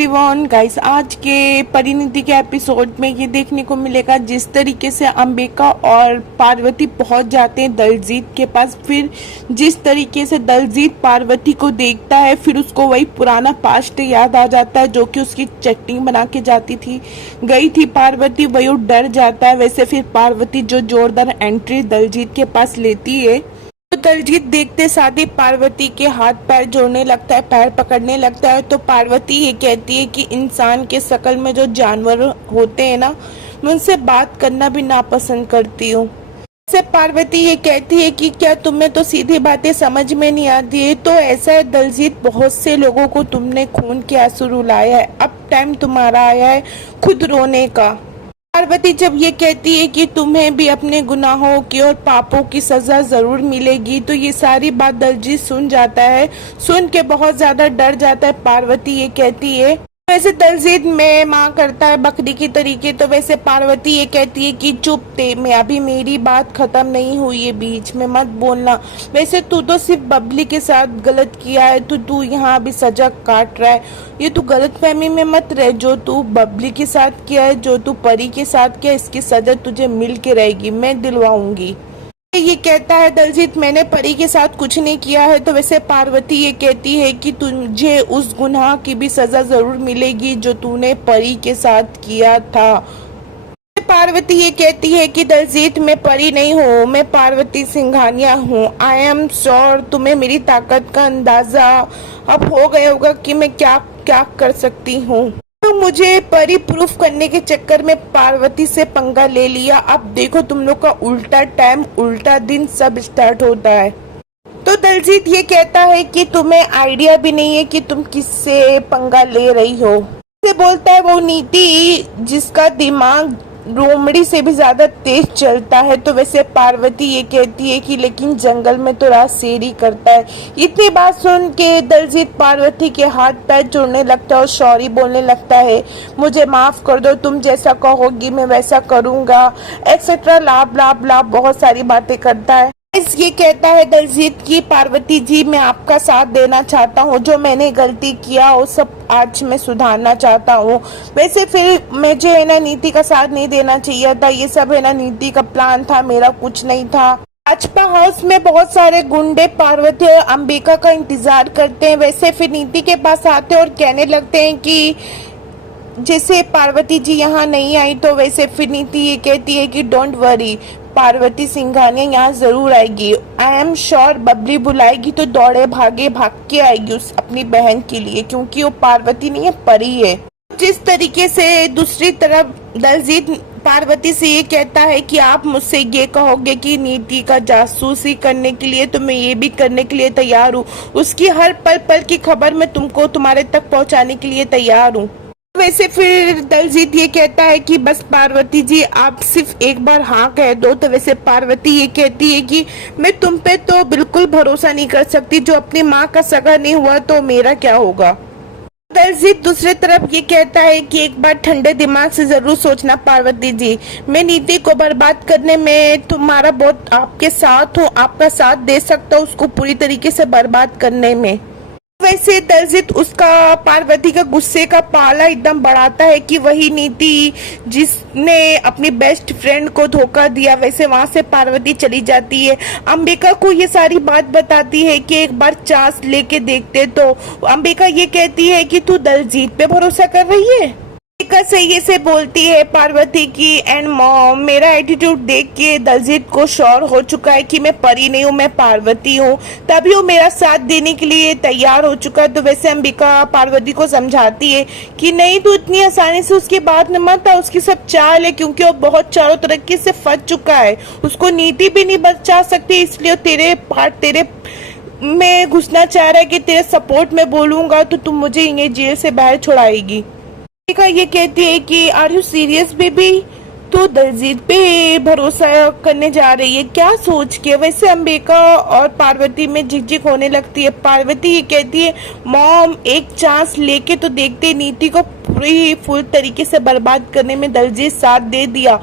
Everyone guys, आज के परिणीति के एपिसोड में ये देखने को मिलेगा जिस तरीके से अंबिका और पार्वती पहुंच जाते हैं दलजीत के पास। फिर जिस तरीके से दलजीत पार्वती को देखता है, फिर उसको वही पुराना पास्ट याद आ जाता है जो कि उसकी चटनी बना के गई थी पार्वती। वही डर जाता है। वैसे फिर पार्वती जो जोरदार एंट्री दलजीत के पास लेती है, तो दलजीत देखते साथ ही पार्वती के हाथ पैर जोड़ने लगता है, पैर पकड़ने लगता है। तो पार्वती ये कहती है कि इंसान के शक्ल में जो जानवर होते हैं ना, मैं उनसे बात करना भी नापसंद करती हूँ। से पार्वती ये कहती है कि क्या तुम्हें तो सीधी बातें समझ में नहीं आती है। तो ऐसा है दलजीत, बहुत से लोगों को तुमने खून के आंसू रुलाया है, अब टाइम तुम्हारा आया है खुद रोने का। पार्वती जब ये कहती है कि तुम्हें भी अपने गुनाहों की और पापों की सजा जरूर मिलेगी, तो ये सारी बात दलजीत सुन जाता है। सुन के बहुत ज्यादा डर जाता है। पार्वती ये कहती है, वैसे दलजीत में माँ करता है बकरी की तरीके, तो वैसे पार्वती ये कहती है कि चुप थे, मैं अभी मेरी बात खत्म नहीं हुई है, बीच में मत बोलना। वैसे तू तो सिर्फ बबली के साथ गलत किया है, तो तू यहाँ अभी सजा काट रहा है। ये तू गलतफहमी में मत रह। जो तू बबली के साथ किया है, जो तू परी के साथ किया, इसकी सजा तुझे मिल के रहेगी, मैं दिलवाऊंगी। ये कहता है दलजीत, मैंने परी के साथ कुछ नहीं किया है। तो वैसे पार्वती ये कहती है कि तुझे उस गुनाह की भी सजा जरूर मिलेगी जो तूने परी के साथ किया था। पार्वती ये कहती है कि दलजीत, मैं परी नहीं हूँ, मैं पार्वती सिंघानिया हूँ। आई एम श्योर तुम्हें मेरी ताकत का अंदाजा अब हो गया होगा कि मैं क्या क्या कर सकती हूँ। तो मुझे परी प्रूफ करने के चक्कर में पार्वती से पंगा ले लिया। अब देखो तुम लोग का उल्टा टाइम, उल्टा दिन सब स्टार्ट होता है। तो दलजीत ये कहता है कि तुम्हें आइडिया भी नहीं है कि तुम किससे पंगा ले रही हो। से बोलता है वो नीति जिसका दिमाग लोमड़ी से भी ज्यादा तेज चलता है। तो वैसे पार्वती ये कहती है कि लेकिन जंगल में तो रात शेर ही करता है। इतनी बात सुन के दलजीत पार्वती के हाथ पैर जोड़ने लगता है और सॉरी बोलने लगता है, मुझे माफ कर दो, तुम जैसा कहोगी मैं वैसा करूंगा, एक्सेट्रा लाभ लाभ लाभ बहुत सारी बातें करता है। ये कहता है दलजीत की पार्वती जी, मैं आपका साथ देना चाहता हूँ, जो मैंने गलती किया वो सब आज मैं सुधारना चाहता हूँ। वैसे फिर मुझे है ना नीति का साथ नहीं देना चाहिए था, ये सब है ना नीति का प्लान था, मेरा कुछ नहीं था। भाजपा हाउस में बहुत सारे गुंडे पार्वती और अंबिका का इंतजार करते हैं। वैसे फिर नीति के पास आते हैं और कहने लगते हैं कि जैसे पार्वती जी यहाँ नहीं आई, तो वैसे फिर नीति ये कहती है कि डोंट वरी, पार्वती सिंघानिया यहाँ जरूर आएगी। आई एम श्योर बबली बुलाएगी तो दौड़े भागे भाग के आएगी उस अपनी बहन के लिए, क्योंकि वो पार्वती नहीं है, परी है। जिस तरीके से दूसरी तरफ दलजीत पार्वती से ये कहता है कि आप मुझसे ये कहोगे कि नीति का जासूसी करने के लिए, तो मैं ये भी करने के लिए तैयार हूँ। उसकी हर पल पल की खबर मैं तुमको तुम्हारे तक पहुँचाने के लिए तैयार हूँ। वैसे फिर दलजीत ये कहता है कि बस पार्वती जी आप सिर्फ एक बार हाँ कह दो। तो वैसे पार्वती ये कहती है कि मैं तुम पे तो बिल्कुल भरोसा नहीं कर सकती, जो अपनी माँ का सगा नहीं हुआ तो मेरा क्या होगा। दलजीत दूसरी तरफ ये कहता है कि एक बार ठंडे दिमाग से जरूर सोचना पार्वती जी, मैं नीति को बर्बाद करने में तुम्हारा बहुत आपके साथ हूँ, आपका साथ दे सकता हूँ उसको पूरी तरीके से बर्बाद करने में। वैसे दलजीत उसका पार्वती का गुस्से का पाला एकदम बढ़ाता है कि वही नीति जिसने अपनी बेस्ट फ्रेंड को धोखा दिया। वैसे वहां से पार्वती चली जाती है, अंबिका को ये सारी बात बताती है कि एक बार चांस लेके देखते। तो अंबिका ये कहती है कि तू दलजीत पे भरोसा कर रही है। अंबिका सही से बोलती है पार्वती की एंड मॉम, मेरा एटीट्यूड देख के दलजीत को श्योर हो चुका है कि मैं परी नहीं हूँ, मैं पार्वती हूँ, तभी वो मेरा साथ देने के लिए तैयार हो चुका है। तो वैसे अंबिका पार्वती को समझाती है कि नहीं तू इतनी आसानी से उसकी बात न मत आ, उसकी सब चाल है, क्योंकि वो बहुत चारों तरीके से फंस चुका है, उसको नीति भी नहीं बचा सकती, इसलिए तेरे में घुसना चाह रहा है कि तेरे सपोर्ट में बोलूंगा तो तुम मुझे ये जेल से बाहर छुड़ाएगी। ये कहती है कि आर यू सीरियस बेबी, तो दलजीत पे भरोसा करने जा रही है क्या सोच के। वैसे अंबिका और पार्वती में झिकझिक होने लगती है। पार्वती ये कहती है मॉम एक चांस लेके तो देखते, नीति को पूरी फुल तरीके से बर्बाद करने में दलजीत साथ दे दिया